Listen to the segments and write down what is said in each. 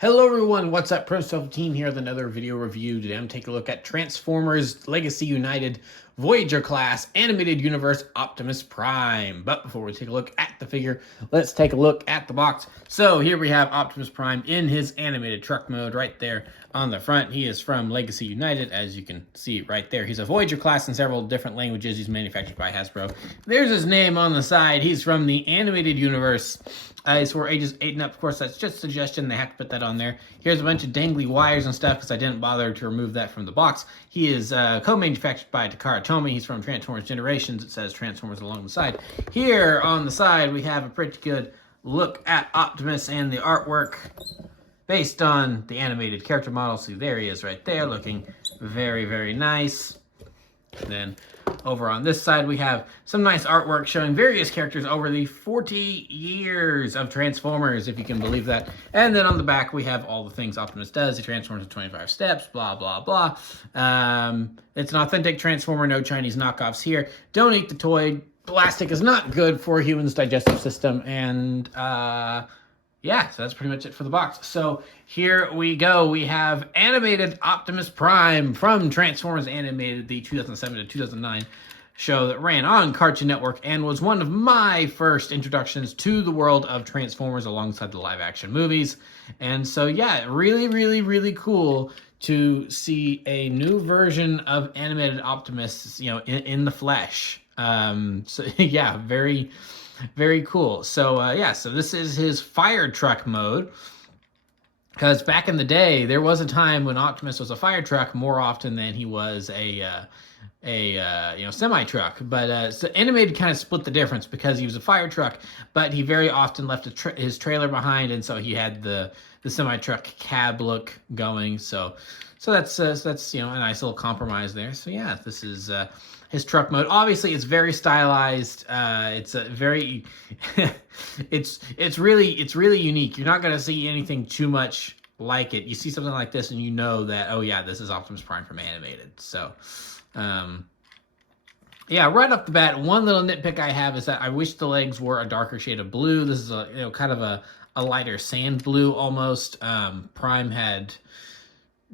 Hello everyone, what's up? Pro17 here with another video review. Today I'm taking a look at Transformers Legacy United Voyager class Animated Universe Optimus Prime. But before we take a look at the figure, let's take a look at the box. So here we have Optimus Prime in his animated truck mode right there on the front. He is from Legacy United, as you can see right there. He's a Voyager class in several different languages. He's manufactured by Hasbro. There's his name on the side. He's from the Animated Universe. It's for ages 8 and up. Of course, that's just a suggestion. They have to put that on there. Here's a bunch of dangly wires and stuff because I didn't bother to remove that from the box. He is co-manufactured by Takara Tomy. He's from Transformers Generations. It says Transformers along the side. Here on the side, we have a pretty good look at Optimus and the artwork based on the animated character model. See, there he is right there, looking very, very nice. And then over on this side, we have some nice artwork showing various characters over the 40 years of Transformers, if you can believe that. And then on the back, we have all the things Optimus does. He transforms in 25 steps, blah, blah, blah. It's an authentic Transformer, no Chinese knockoffs here. Don't eat the toy. Plastic is not good for a human's digestive system. And, yeah, so that's pretty much it for the box. So here we go. We have Animated Optimus Prime from Transformers Animated, the 2007 to 2009 show that ran on Cartoon Network and was one of my first introductions to the world of Transformers alongside the live-action movies. And so, yeah, really, really, really cool to see a new version of Animated Optimus, you know, in the flesh. So, yeah, very... very cool. So, yeah, so this is his fire truck mode. Because back in the day, there was a time when Optimus was a fire truck more often than he was a semi-truck. But so Animated kind of split the difference because he was a fire truck, but he very often left his trailer behind, and so he had the semi-truck cab look going. So that's you know, a nice little compromise there. So yeah, this is his truck mode. Obviously, it's very stylized. It's a very, it's really unique. You're not gonna see anything too much like it. You see something like this, and you know that, oh yeah, this is Optimus Prime from Animated. So, yeah, right off the bat, one little nitpick I have is that I wish the legs were a darker shade of blue. This is a, you know, kind of a lighter sand blue almost. Prime had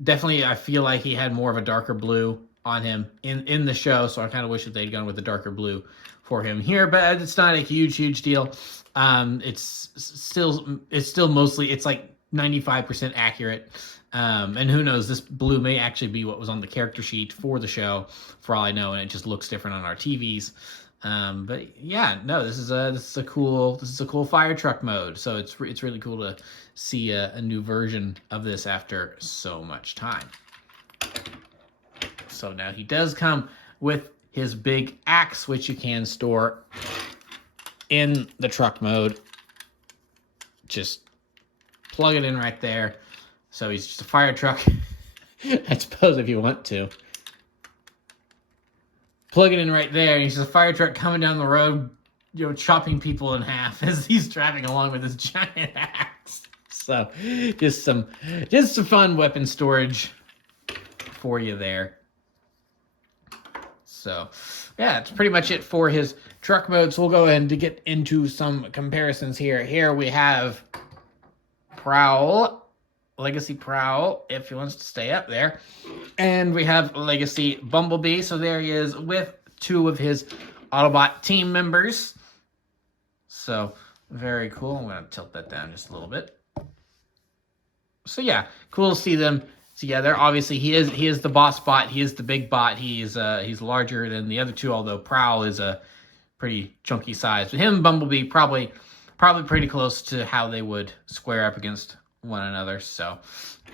definitely, I feel like he had more of a darker blue on him in the show, so I kind of wish that they'd gone with the darker blue for him here, but it's not a huge deal. It's still mostly, it's like 95% accurate. And who knows, this blue may actually be what was on the character sheet for the show, for all I know, and it just looks different on our TVs. But yeah, no, this is a cool fire truck mode. So it's really cool to see a new version of this after so much time. So now he does come with his big axe, which you can store in the truck mode. Just plug it in right there. So he's just a fire truck, I suppose, if you want to. Plug it in right there, and he's just a fire truck coming down the road, you know, chopping people in half as he's driving along with his giant axe. So just some fun weapon storage for you there. So, yeah, that's pretty much it for his truck mode. So we'll go ahead and get into some comparisons here. Here we have Prowl, Legacy Prowl, if he wants to stay up there. And we have Legacy Bumblebee. So there he is with two of his Autobot team members. So, very cool. I'm going to tilt that down just a little bit. So, yeah, cool to see them together. Obviously, he is the boss bot. He is the big bot. He's larger than the other two, although Prowl is a pretty chunky size. But him and Bumblebee probably pretty close to how they would square up against one another. So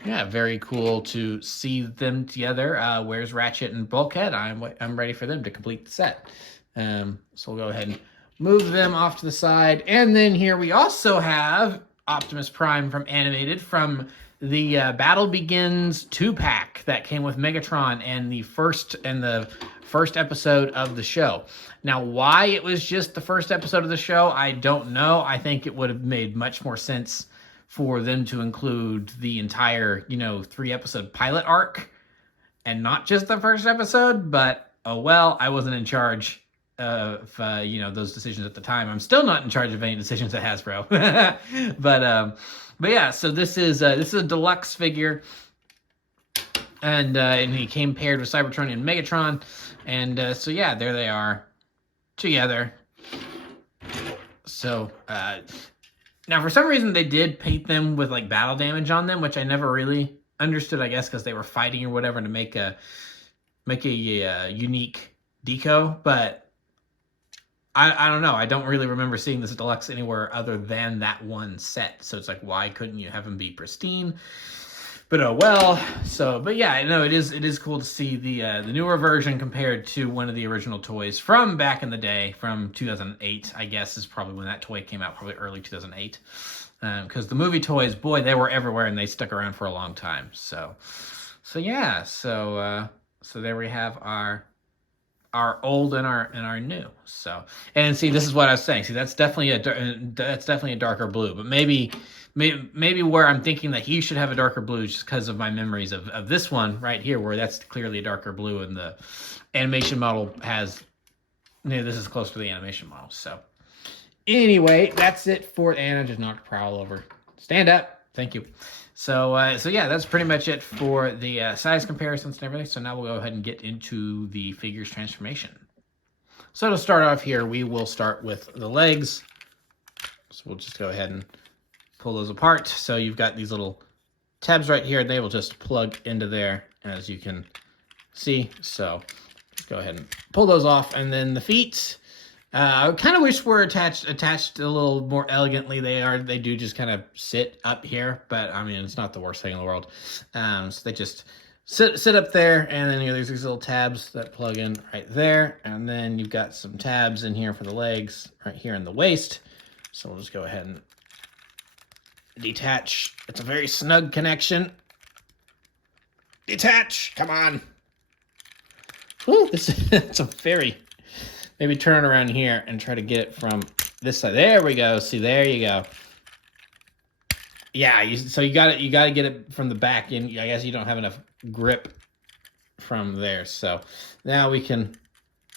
yeah, very cool to see them together. Where's Ratchet and Bulkhead? I'm ready for them to complete the set. So we'll go ahead and move them off to the side. And then here we also have Optimus Prime from Animated from the Battle Begins 2-pack that came with Megatron and the first episode of the show. Now, why it was just the first episode of the show, I don't know. I think it would have made much more sense for them to include the entire, you know, 3-episode pilot arc and not just the first episode, but oh well, I wasn't in charge you know, those decisions at the time. I'm still not in charge of any decisions at Hasbro. But yeah, so this is a deluxe figure, and he came paired with Cybertron and Megatron, and so yeah, there they are together. So now for some reason they did paint them with like battle damage on them, which I never really understood. I guess because they were fighting or whatever to make a unique deco, but I don't know. I don't really remember seeing this deluxe anywhere other than that one set. So it's like, why couldn't you have them be pristine? But oh well. So, but yeah, I know it is cool to see the newer version compared to one of the original toys from back in the day, from 2008. I guess is probably when that toy came out, probably early 2008. Because the movie toys, boy, they were everywhere and they stuck around for a long time. So yeah. So there we have our old and our new. So, and see, this is what I was saying. See, that's definitely a darker blue, but maybe where I'm thinking that he should have a darker blue just because of my memories of this one right here, where that's clearly a darker blue, and the animation model has, you know, this is close to the animation model. So anyway, that's it for Anna. Just knocked Prowl over. Stand up. Thank you. So yeah, that's pretty much it for the size comparisons and everything. So now we'll go ahead and get into the figure's transformation. So to start off here, we will start with the legs. So we'll just go ahead and pull those apart. So you've got these little tabs right here. They will just plug into there, as you can see. So let's go ahead and pull those off. And then the feet, I kind of wish were attached a little more elegantly. They do just kind of sit up here, but I mean, it's not the worst thing in the world. So they just sit up there, and then, you know, there's these little tabs that plug in right there, and then you've got some tabs in here for the legs right here in the waist. So we'll just go ahead and detach. It's a very snug connection. Detach, come on. Woo, it's a very, maybe turn it around here and try to get it from this side. There we go. See, there you go. Yeah, so you got to get it from the back, and I guess you don't have enough grip from there. So now we can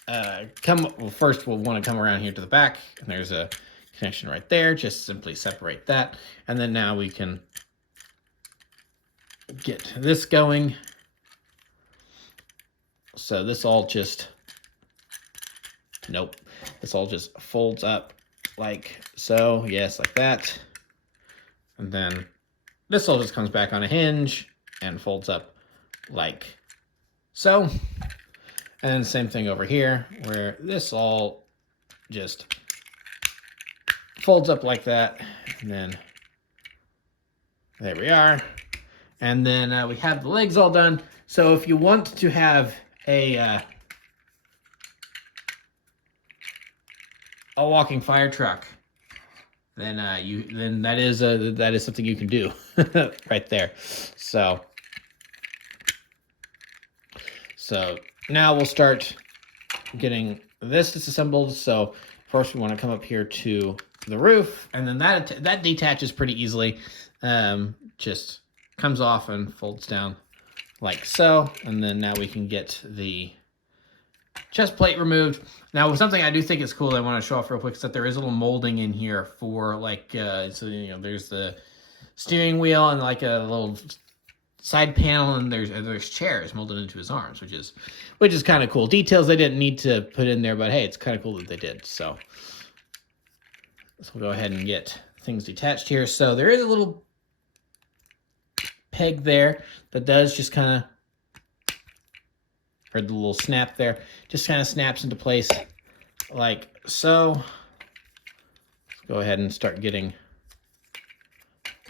well, first we'll want to come around here to the back, and there's a connection right there. Just simply separate that, and then now we can get this going. So this all just, nope, this all just folds up like so. Yes, like that. And then this all just comes back on a hinge and folds up like so. And then same thing over here, where this all just folds up like that. And then there we are. And then we have the legs all done. So if you want to have a walking fire truck, then that is something you can do right there. So now we'll start getting this disassembled. So first we want to come up here to the roof, and then that detaches pretty easily. Just comes off and folds down like so, and then now we can get the chest plate removed. Now, something I do think is cool that I want to show off real quick is that there is a little molding in here for like, so, you know, there's the steering wheel and like a little side panel, and there's chairs molded into his arms, which is kind of cool. Details they didn't need to put in there, but hey, it's kind of cool that they did. So we'll go ahead and get things detached here. So there is a little peg there that does just kind of, or the little snap there, just kind of snaps into place like so. Let's go ahead and start getting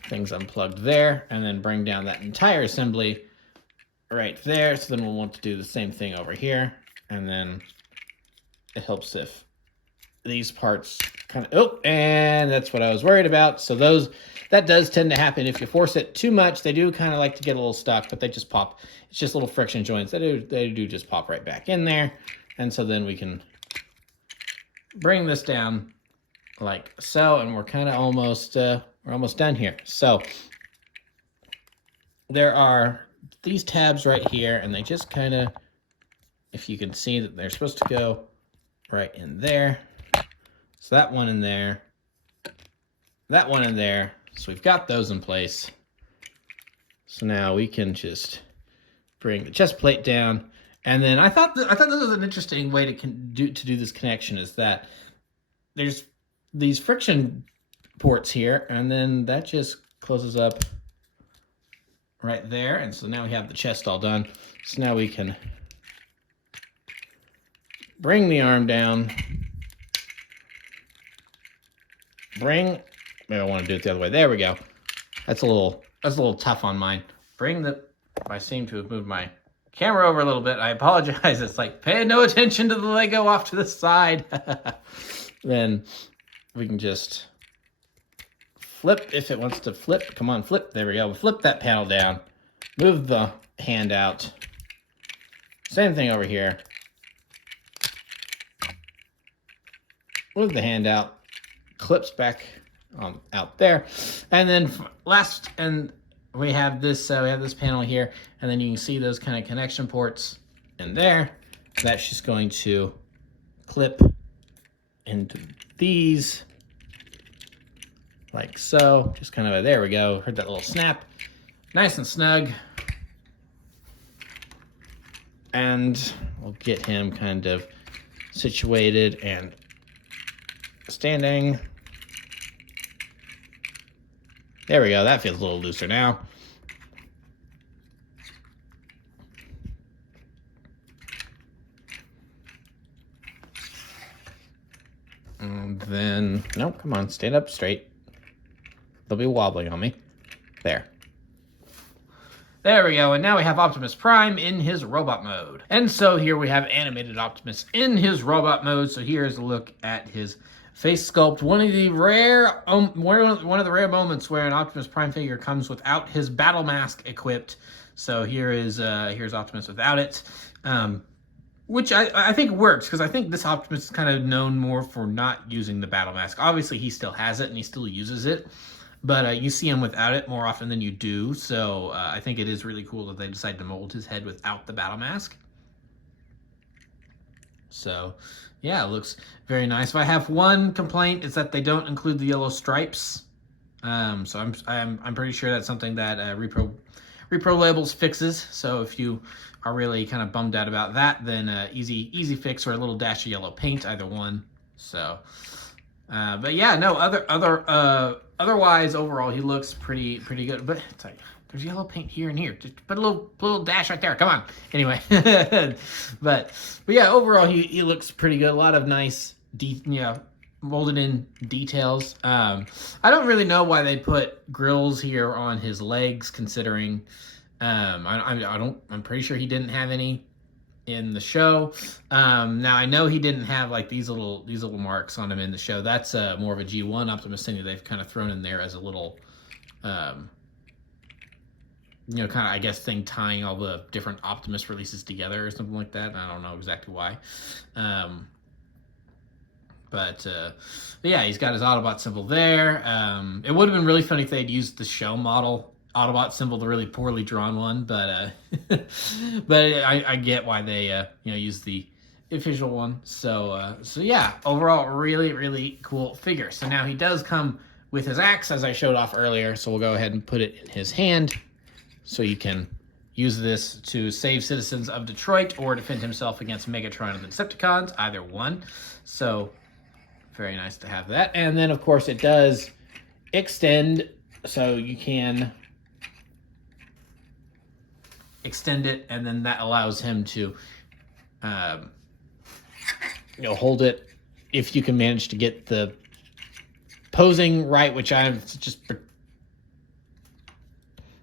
things unplugged there, and then bring down that entire assembly right there. So then we'll want to do the same thing over here, and then it helps if these parts kind of, oh, and that's what I was worried about. So that does tend to happen if you force it too much. They do kind of like to get a little stuck, but they just pop. It's just little friction joints. They do just pop right back in there. And so then we can bring this down like so, and we're kind of almost done here. So there are these tabs right here, and they just kind of, if you can see that they're supposed to go right in there. So that one in there, that one in there. So we've got those in place. So now we can just bring the chest plate down. And then I thought this was an interesting way to do this connection, is that there's these friction ports here, and then that just closes up right there. And so now we have the chest all done. So now we can bring the arm down. Maybe I want to do it the other way. There we go. That's a little tough on mine. I seem to have moved my camera over a little bit. I apologize. It's like, pay no attention to the Lego off to the side. Then we can just flip if it wants to flip. Come on, flip. There we go. Flip that panel down. Move the hand out. Same thing over here. Move the hand out. Clips back out there. And then last, and we have this panel here, and then you can see those kind of connection ports in there. That's just going to clip into these like so. Just kind of there we go. Heard that little snap. Nice and snug. And we'll get him kind of situated and standing. There we go. That feels a little looser now. And then, no, come on, stand up straight. They'll be wobbling on me. There. There we go, and now we have Optimus Prime in his robot mode. And so here we have Animated Optimus in his robot mode. So here's a look at his face sculpt. One of the rare moments where an Optimus Prime figure comes without his battle mask equipped. So here's Optimus without it, which I think works, because I think this Optimus is kind of known more for not using the battle mask. Obviously, he still has it and he still uses it, but you see him without it more often than you do. So I think it is really cool that they decided to mold his head without the battle mask. So yeah, it looks very nice. If I have one complaint, it's that they don't include the yellow stripes. So I'm pretty sure that's something that Repro Labels fixes. So if you are really kind of bummed out about that, then easy fix, or a little dash of yellow paint, either one. So, but yeah, no, otherwise overall he looks pretty good. But it's like, there's yellow paint here and here. Just put a little dash right there. Come on. Anyway, but yeah, overall he looks pretty good. A lot of nice, molded in details. I don't really know why they put grills here on his legs, considering I'm pretty sure he didn't have any in the show. Now I know he didn't have like these little marks on him in the show. That's more of a G1 Optimus thing that they've kind of thrown in there as a little kind of, I guess, thing tying all the different Optimus releases together or something like that. I don't know exactly why. But yeah, he's got his Autobot symbol there. It would have been really funny if they'd used the show model Autobot symbol, the really poorly drawn one. But I get why they use the official one. So yeah, overall, really cool figure. So now he does come with his axe, as I showed off earlier. So we'll go ahead and put it in his hand, so you can use this to save citizens of Detroit or defend himself against Megatron and the Decepticons, either one. So very nice to have that. And then, of course, it does extend, so you can extend it, and then that allows him to hold it if you can manage to get the posing right, which I've just...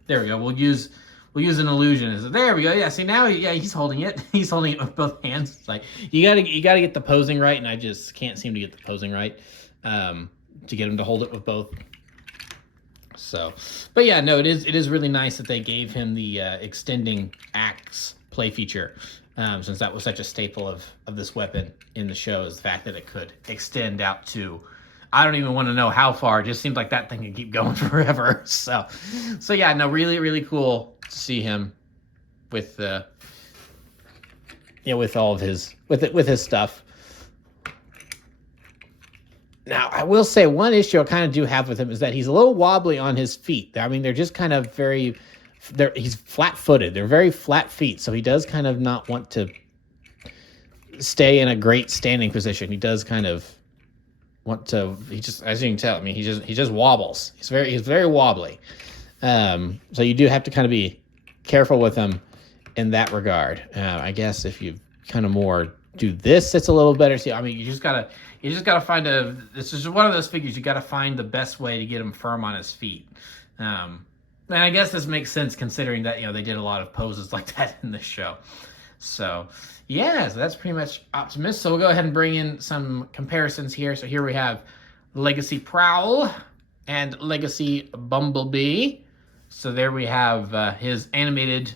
There we go. We'll use an illusion. There we go. Yeah. See, now, yeah, he's holding it. He's holding it with both hands. It's like you gotta get the posing right, and I just can't seem to get the posing right to get him to hold it with both. So, but yeah, no, it is really nice that they gave him the extending axe play feature, since that was such a staple of this weapon in the show, is the fact that it could extend out to, I don't even want to know how far. It just seems like that thing can keep going forever. So yeah, no, really cool to see him with with all of his with his stuff. Now, I will say one issue I kind of do have with him is that he's a little wobbly on his feet. I mean, they're just kind of he's flat-footed. They're very flat feet, so he does kind of not want to stay in a great standing position. He does kind of want to, he just, as you can tell, I mean, he just wobbles. He's very wobbly. So you do have to kind of be careful with him in that regard. I guess if you kind of more do this, it's a little better. See, I mean, you just gotta find this is one of those figures, you gotta find the best way to get him firm on his feet. And I guess this makes sense considering that, they did a lot of poses like that in this show. So yeah, so that's pretty much Optimus. So we'll go ahead and bring in some comparisons here. So here we have Legacy Prowl and Legacy Bumblebee. So there we have his animated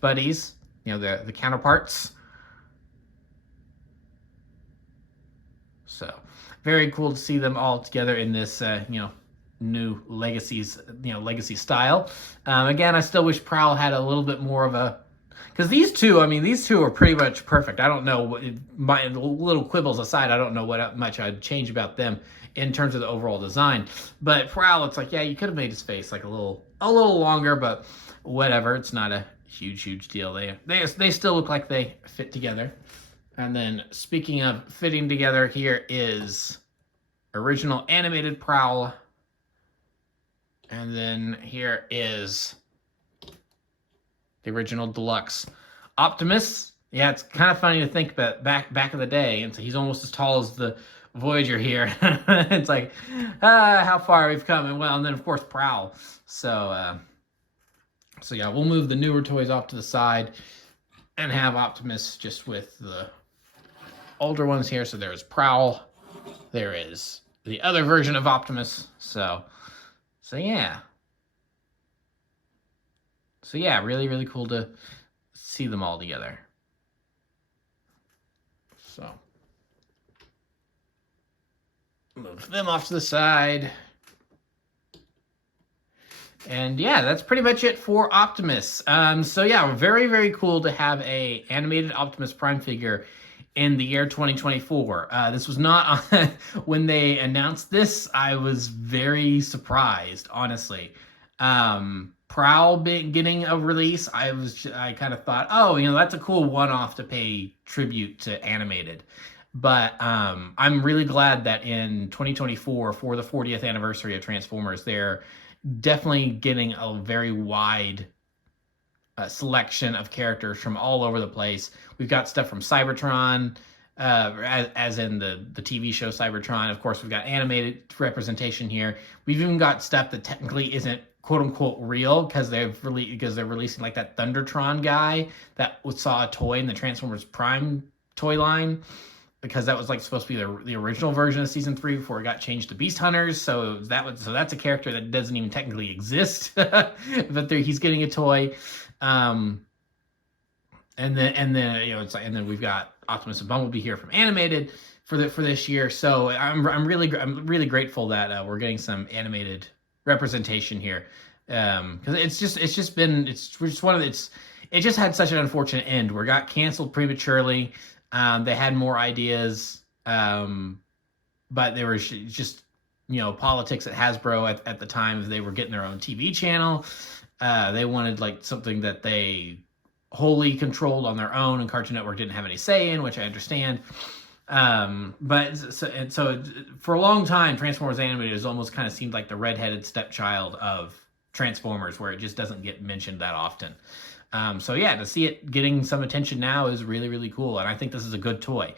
buddies, the counterparts. So very cool to see them all together in this, new legacy style. Again, I still wish Prowl had a little bit more of a, because these two are pretty much perfect. I don't know, my little quibbles aside, I don't know what much I'd change about them in terms of the overall design. But Prowl, it's like, yeah, you could have made his face like a little longer, but whatever. It's not a huge deal. They still look like they fit together. And then speaking of fitting together, here is original animated Prowl. And then here is the original deluxe Optimus. Yeah, it's kind of funny to think about back in the day. And so he's almost as tall as the Voyager here. It's like, how far we've come. And well, and then of course Prowl. So yeah, we'll move the newer toys off to the side and have Optimus just with the older ones here. So there's Prowl. There is the other version of Optimus. So yeah. So yeah, really cool to see them all together. So move them off to the side. And yeah, that's pretty much it for Optimus. So yeah, very cool to have a animated Optimus Prime figure in the year 2024. This was not when they announced this. I was very surprised, honestly. Prowl getting a release, I kind of thought, oh, that's a cool one-off to pay tribute to animated. But I'm really glad that in 2024, for the 40th anniversary of Transformers, they're definitely getting a very wide selection of characters from all over the place. We've got stuff from Cybertron, as in the TV show Cybertron. Of course, we've got animated representation here. We've even got stuff that technically isn't quote unquote real because they're releasing like that Thundertron guy that saw a toy in the Transformers Prime toy line, because that was like supposed to be the original version of season 3 before it got changed to Beast Hunters. So that's a character that doesn't even technically exist, but he's getting a toy. And then we've got Optimus and Bumblebee here from animated for this year. So I'm really grateful that we're getting some animated representation here, because it just had such an unfortunate end where it got canceled prematurely. They had more ideas, but there was just politics at Hasbro at the time. They were getting their own TV channel. They wanted like something that they wholly controlled on their own, and Cartoon Network didn't have any say in, which I understand. But so for a long time, Transformers Animated has almost kind of seemed like the redheaded stepchild of Transformers, where it just doesn't get mentioned that often. So yeah, to see it getting some attention now is really cool, and I think this is a good toy.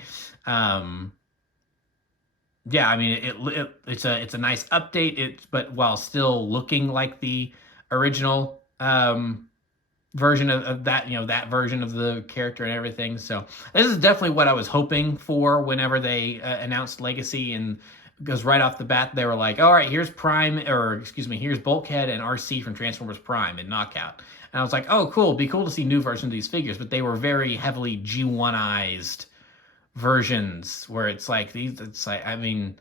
Yeah, I mean it's a nice update. But while still looking like the original version of that, that version of the character and everything. So this is definitely what I was hoping for whenever they announced Legacy, and because right off the bat they were like, all right, here's here's Bulkhead and RC from Transformers Prime and Knockout. And I was like, oh, cool, be cool to see new versions of these figures, but they were very heavily G1ized versions where it's like RC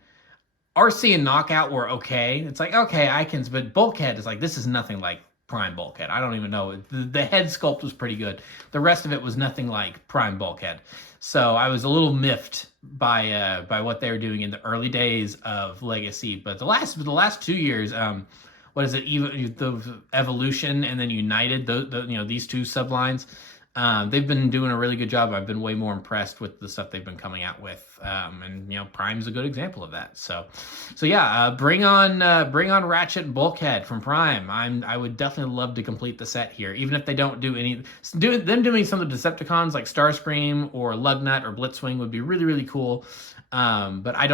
and Knockout were okay. It's like, okay, but Bulkhead is like, this is nothing like Prime Bulkhead. I don't even know. The head sculpt was pretty good. The rest of it was nothing like Prime Bulkhead. So I was a little miffed by what they were doing in the early days of Legacy. But the last 2 years, what is it? Even the Evolution and then United, these two sublines, they've been doing a really good job. I've been way more impressed with the stuff they've been coming out with, and Prime's a good example of that. So yeah, bring on Ratchet and Bulkhead from Prime. I would definitely love to complete the set here, even if they don't do any. Doing some of the Decepticons like Starscream or Lugnut or Blitzwing would be really, really cool. But I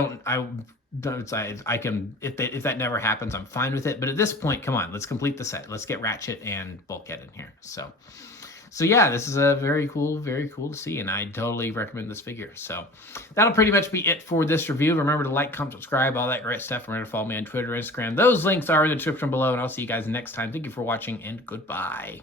can, if that never happens, I'm fine with it. But at this point, come on, let's complete the set. Let's get Ratchet and Bulkhead in here. So yeah, this is a very cool to see, and I totally recommend this figure. So that'll pretty much be it for this review. Remember to like, comment, subscribe, all that great stuff. Remember to follow me on Twitter, Instagram. Those links are in the description below, and I'll see you guys next time. Thank you for watching, and goodbye.